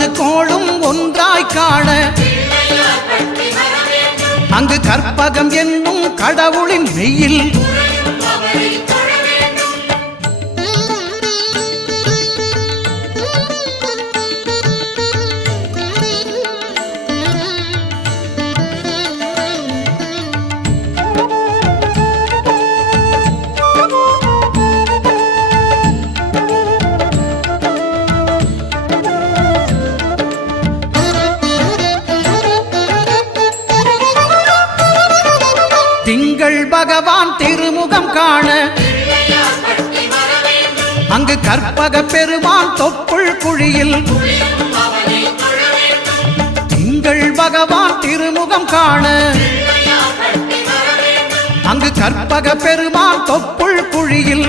ஒன்பது கோளும் ஒன்றாய் காண அங்கு கற்பகம் என்னும் கடவுளின் மெய்யில் திங்கள் பகவான் திருமுகம் காண அங்கு கற்பக பெருமான் தொப்புள் குழியில் திங்கள் பகவான் திருமுகம் காண அங்கு கற்பக பெருமான் தொப்புள் குழியில்